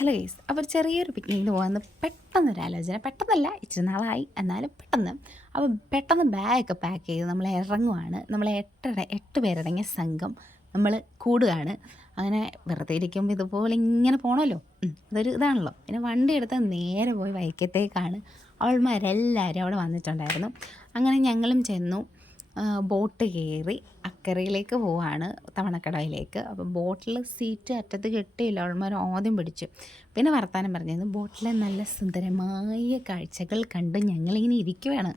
Hello guys, അപ്പോൾ ചെറിയൊരു പിക്നിക്കിന് പോകുന്നത് പെട്ടെന്നൊരു ആലോചന, പെട്ടെന്നല്ല ഇച്ചിരി നാളായി, എന്നാലും പെട്ടെന്ന്. അപ്പോൾ പെട്ടെന്ന് ബാഗൊക്കെ പാക്ക് ചെയ്ത് നമ്മൾ ഇറങ്ങുവാണ്. നമ്മൾ 8 പേരടങ്ങിയ സംഘം നമ്മൾ കൂടുകയാണ്. അങ്ങനെ വെറുതെ ഇരിക്കുമ്പോൾ ഇതുപോലെ ഇങ്ങനെ പോകണമല്ലോ, അതൊരു ഇതാണല്ലോ. പിന്നെ വണ്ടി എടുത്ത് നേരെ പോയി വൈക്കത്തേക്കാണ്. അവൾമാരെല്ലാവരും അവിടെ വന്നിട്ടുണ്ടായിരുന്നു. അങ്ങനെ ഞങ്ങളും ചെന്നു. ബോട്ട് കയറി അക്കരയിലേക്ക് പോവാണ്, തവണക്കടവിലേക്ക്. അപ്പോൾ ബോട്ടിൽ സീറ്റ് അറ്റത്ത് കിട്ടിയില്ല, അവൾമാർ ആദ്യം പിടിച്ചു. പിന്നെ വർത്താനം പറഞ്ഞിരുന്നു. ബോട്ടിലെ നല്ല സുന്ദരമായ കാഴ്ചകൾ കണ്ട് ഞങ്ങളിങ്ങനെ ഇരിക്കുകയാണ്.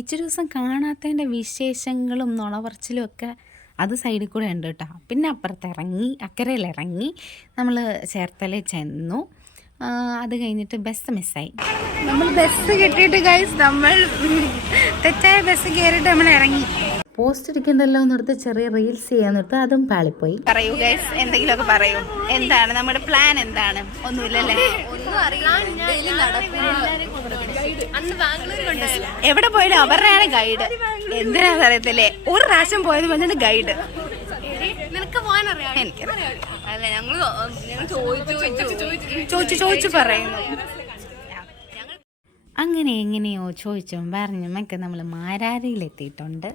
ഇച്ചിരി ദിവസം കാണാത്തതിൻ്റെ വിശേഷങ്ങളും നുണപറച്ചിലും ഒക്കെ അത് സൈഡിൽ കൂടെ ഉണ്ട് കേട്ടോ. പിന്നെ അപ്പുറത്തിറങ്ങി അക്കരയിലിറങ്ങി നമ്മൾ ചേർത്തലയിൽ ചെന്നു. അത് കഴിഞ്ഞിട്ട് ബസ് മിസ്സായി. നമ്മൾ ബസ് കിട്ടിയിട്ട് ഗൈസ്, നമ്മൾ തെറ്റായ ബസ് കയറിയിട്ട് നമ്മൾ ഇറങ്ങി. പോസ്റ്റ് ഇരിക്കുന്നല്ലോ എന്നോർത്ത് ചെറിയ റീൽസ് ചെയ്യാന്നോർത്ത് അതും പാളിപ്പോയി. പറയൂ ഗൈസ്, എന്തെങ്കിലുമൊക്കെ പറയൂ. എന്താണ് നമ്മുടെ പ്ലാൻ? എന്താണ്? ഒന്നുമില്ലല്ലേ? എവിടെ പോയാലും അവരുടെയാണ് ഗൈഡ്. എന്തിനാന്ന് അറിയത്തില്ലേ, ഒരു പ്രാവശ്യം പോയത് വന്നിട്ട് ഗൈഡ്. നിനക്ക് പോകാനറിയാം? എനിക്കറിയാം. അല്ല, ഞങ്ങൾ ചോദിച്ചു പറയുന്നു. അങ്ങനെ എങ്ങനെയോ ചോദിച്ചും പറഞ്ഞും ഒക്കെ നമ്മൾ മാരാരിയിലെത്തിയിട്ടുണ്ട്.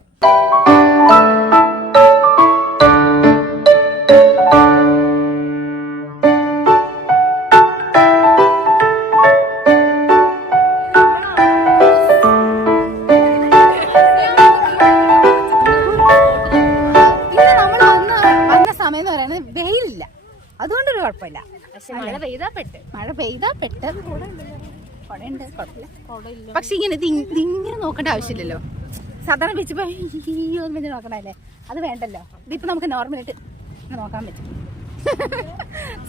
വെയിലില്ല, അതുകൊണ്ടൊരു കുഴപ്പമില്ല. പക്ഷെ മഴ പെയ്താ പെട്ട് പക്ഷെ ഇങ്ങനെ ഇതിങ്ങനെ നോക്കേണ്ട ആവശ്യമില്ലല്ലോ. സാധാരണ വെച്ചപ്പോ നോക്കണല്ലേ, അത് വേണ്ടല്ലോ. ഇതിപ്പോ നമുക്ക് നോർമലായിട്ട് നോക്കാൻ പറ്റും.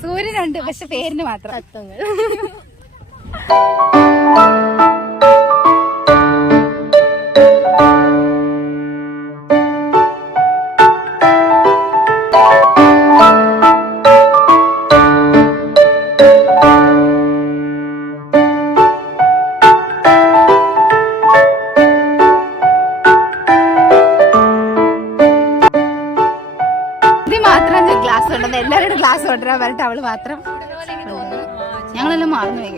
സൂര്യനുണ്ട്, പക്ഷെ പേരിന് മാത്രം. എല്ലാവരുടെ ഗ്ലാസ് കൊണ്ടുവരാൻ പറഞ്ഞിട്ട് അവള് മാത്രം. ഞങ്ങളെല്ലാം മറന്നു പോയി.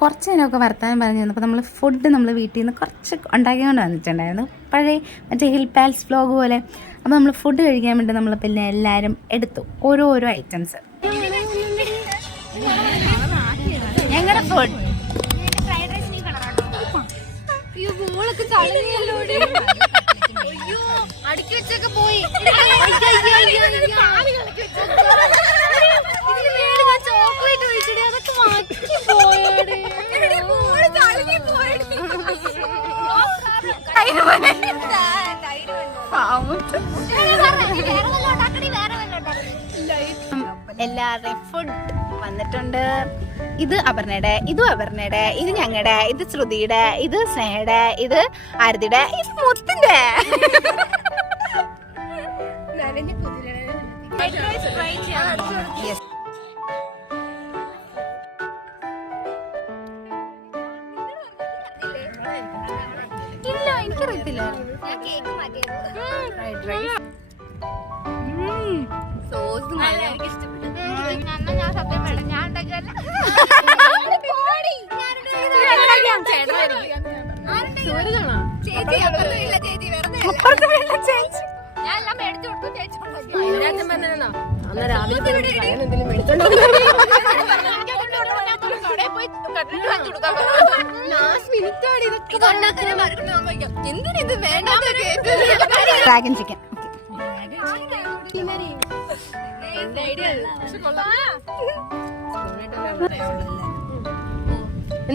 കുറച്ച് നേരമൊക്കെ വർത്താനം പറഞ്ഞു തന്നപ്പോൾ നമ്മൾ ഫുഡ് നമ്മൾ വീട്ടിൽ നിന്ന് കുറച്ച് ഉണ്ടാക്കിക്കൊണ്ട് വന്നിട്ടുണ്ടായിരുന്നു, പഴയ മറ്റേ ഹിൽ പാൽസ് വ്ലോഗ് പോലെ. അപ്പോൾ നമ്മൾ ഫുഡ് കഴിക്കാൻ വേണ്ടി നമ്മൾ പിന്നെ എല്ലാവരും എടുത്തു ഓരോ ഐറ്റംസ്. ഞങ്ങളുടെ ഫുഡ് അടുക്കി വെച്ചൊക്കെ പോയി. ചോക്ലേറ്റ് ഒഴിച്ചിട്ട് അതൊക്കെ മാറ്റി പോയോടെ. എല്ലാവരുടെയും ഫുഡ് വന്നിട്ടുണ്ട്. ഇത് അപർണയുടെ, ഇതും അപർണയുടെ, ഇത് ഞങ്ങളുടെ, ഇത് ശ്രുതിയുടെ, ഇത് സ്നേഹയുടെ, ഇത് ആരതിയുടെ, ഇത് മുത്തിന്റെ. ഇല്ല, എനിക്കറിയത്തില്ല. ഞാൻ സത്യം വേണം, ഞാൻ ഉണ്ടാക്കിയല്ല. എന്തിനിത് വേണ്ട? ഡ്രാഗൺ ചിക്കൻ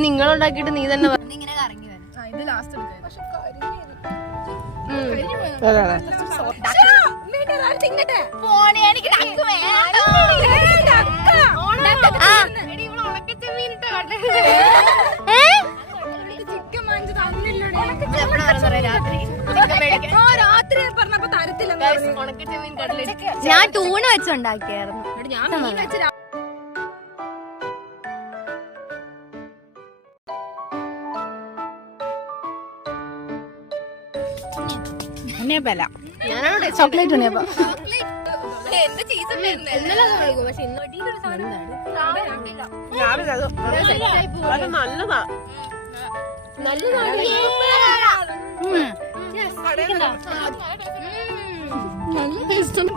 നിങ്ങളുണ്ടാക്കിട്ട് നീ തന്നെ ഇങ്ങനെ കറങ്ങി വരും. ഇത് ലാസ്റ്റ് ഞാൻ ടൂണ് വെച്ചുണ്ടാക്കിയായിരുന്നു. ചോക്ലേറ്റ് ഉണ്ണിയപ്പം.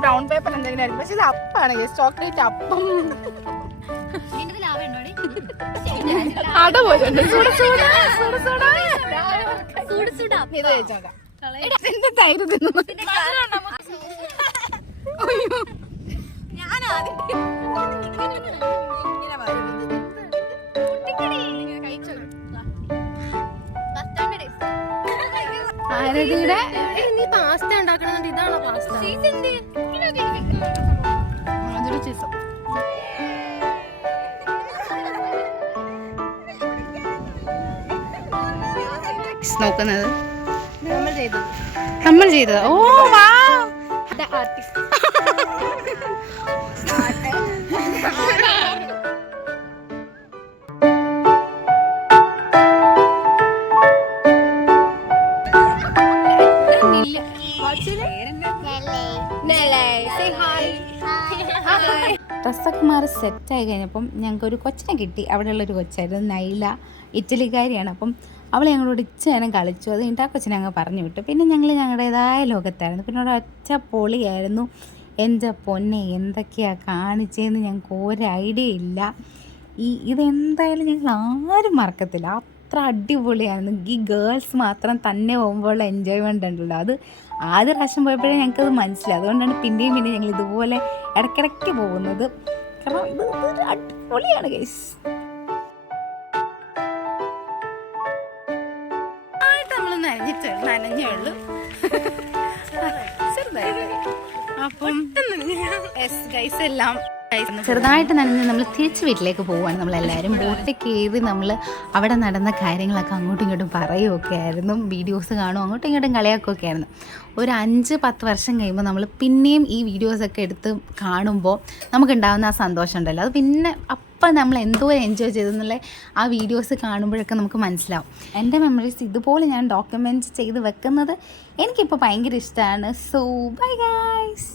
ബ്രൗൺ പേപ്പർ എന്തെങ്കിലും ആയിരിക്കും, പക്ഷെ ഇത് അപ്പാണ് ചോക്ലേറ്റ് അപ്പം. അട പോലുണ്ട്. ഇത് കഴിച്ചോക്കാം. എന്റെ തൈര് തിന്നു. ആരതിയുടെ നീ പാസ്ത ഉണ്ടാക്കണമെന്നുണ്ട്. ഇതാണോ പാസ്ത? അതൊരു ചീസം. നോക്കുന്നത് നമ്മൾ ചെയ്തത്. ഓ വാ, ഡ്രസ്സൊക്കെ മാറി സെറ്റായി കഴിഞ്ഞപ്പം ഞങ്ങൾക്കൊരു കൊച്ചിനെ കിട്ടി. അവിടെയുള്ളൊരു കൊച്ചായിരുന്നു, നൈല, ഇറ്റലിക്കാരിയാണ്. അപ്പം അവൾ ഞങ്ങളോട് ഇച്ചിരി നേരം കളിച്ചു. അത് കഴിഞ്ഞിട്ട് ആ കൊച്ചിനെ ഞങ്ങൾ പറഞ്ഞു വിട്ടു. പിന്നെ ഞങ്ങൾ ഞങ്ങളുടേതായ ലോകത്തായിരുന്നു. പിന്നെ ഒരു ഒറ്റ പൊളിയായിരുന്നു. എൻ്റെ പൊന്നെ എന്തൊക്കെയാണ് കാണിച്ചതെന്ന് ഞങ്ങൾക്ക് ഒരു ഐഡിയ ഇല്ല. ഇതെന്തായാലും ഞങ്ങൾ ആരും മറക്കത്തില്ല. അത്ര അടിപൊളിയായിരുന്നു. ഈ ഗേൾസ് മാത്രം തന്നെ പോകുമ്പോഴുള്ള എൻജോയ്മെൻ്റ് ഉണ്ടല്ലോ, അത് ആദ്യ പ്രാവശ്യം പോയപ്പോഴേ ഞങ്ങൾക്കത് മനസ്സിലായി. അതുകൊണ്ടാണ് പിന്നെയും പിന്നെ ഞങ്ങൾ ഇതുപോലെ ഇടയ്ക്കിടയ്ക്ക് പോകുന്നത്. കാരണം ഇത് അടിപൊളിയാണ് ഗൈസ്. നമ്മൾ നനഞ്ഞേ ഉള്ളൂ. അപ്പം ഗൈസ് എല്ലാം ചെറുതായിട്ട് നനഞ്ഞ് നമ്മൾ തിരിച്ച് വീട്ടിലേക്ക് പോവുകയാണ്. നമ്മളെല്ലാവരും ബോട്ടിൽ കയറി നമ്മൾ അവിടെ നടന്ന കാര്യങ്ങളൊക്കെ അങ്ങോട്ടും ഇങ്ങോട്ടും പറയുകയൊക്കെ ആയിരുന്നു. വീഡിയോസ് കാണും, അങ്ങോട്ടും ഇങ്ങോട്ടും കളിയാക്കുകയൊക്കെ ആയിരുന്നു. ഒരു 5-10 വർഷം കഴിയുമ്പോൾ നമ്മൾ പിന്നെയും ഈ വീഡിയോസൊക്കെ എടുത്ത് കാണുമ്പോൾ നമുക്കുണ്ടാകുന്ന ആ സന്തോഷം ഉണ്ടല്ലോ, അത് പിന്നെ അപ്പം നമ്മൾ എന്തോ എൻജോയ് ചെയ്തെന്നുള്ള ആ വീഡിയോസ് കാണുമ്പോഴൊക്കെ നമുക്ക് മനസ്സിലാവും. എൻ്റെ മെമ്മറീസ് ഇതുപോലെ ഞാൻ ഡോക്യുമെൻറ്റ് ചെയ്ത് വെക്കുന്നത് എനിക്കിപ്പോൾ ഭയങ്കര ഇഷ്ടമാണ്. So bye guys.